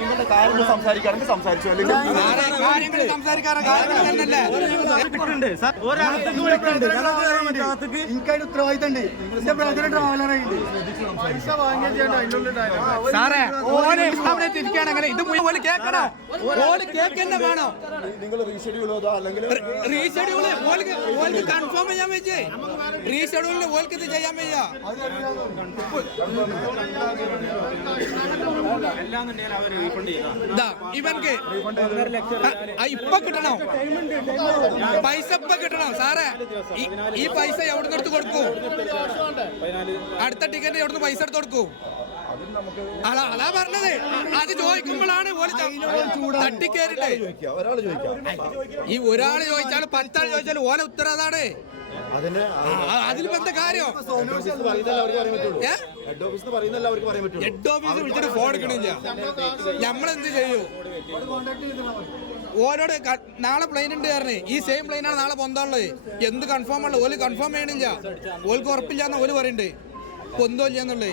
നിങ്ങളുടെ കാര്യങ്ങൾ സംസാരിക്കാറുണ്ട് സംസാരിച്ചു എനിക്കതിന് ഉത്തരവാദിത്തം ഉണ്ട്. എന്റെ ബ്രദർ ട്രാവലറായിട്ട് പൈസ സാറേ ഓനെ അവിടെ തിരിക്കുകയാണെങ്കിൽ ഇത് മുഴുവൻ കേൾക്കണം. ഓല് കേൾക്കുന്ന വേണം. നിങ്ങൾ റീഷെഡ്യൂളോ അല്ലെങ്കിൽ റീഷെഡ്യൂള് ഓൽക്ക് കൺഫേം ചെയ്യാൻ വെച്ചേ. റീഷെഡ്യൂളിന് ഓൽക്ക് ഇത് ചെയ്യാൻ വയ്യ. ഇവൻക്ക് ഇപ്പൊ കിട്ടണം, പൈസ ഇപ്പൊ കിട്ടണം. സാറേ ഈ പൈസ എവിടുന്ന് എടുത്ത് കൊടുക്കും? അടുത്ത ടിക്കറ്റ് എവിടുന്ന് പൈസ എടുത്ത് കൊടുക്കും? അതാ പറഞ്ഞത്. അത് ചോദിക്കുമ്പോഴാണ് തട്ടിക്കേറിട്ട് ഈ ഒരാള് ചോദിച്ചാലും 10 ആൾ ചോദിച്ചാലും ഓല ഉത്തരം അതാണ്. അതിൽ എന്താ കാര്യം? ഹെഡ് ഓഫീസ് വിളിച്ചിട്ട് ഫോൺ എടുക്കണില്ല. നമ്മളെന്ത് ചെയ്യൂ? ഓരോട് നാളെ പ്ലെയിൻ ഉണ്ട് കാരണം ഈ സെയിം പ്ലെയിനാണ് നാളെ പൊന്താനുള്ളത്. എന്ത് കൺഫേം ആണ്? ഓല് കൺഫേം ചെയ്യണില്ല. ഓൽക്ക് ഉറപ്പില്ലാന്ന് ഓല് പറയുന്നുണ്ട്. പൊന്തോല്ലാന്നുള്ളത്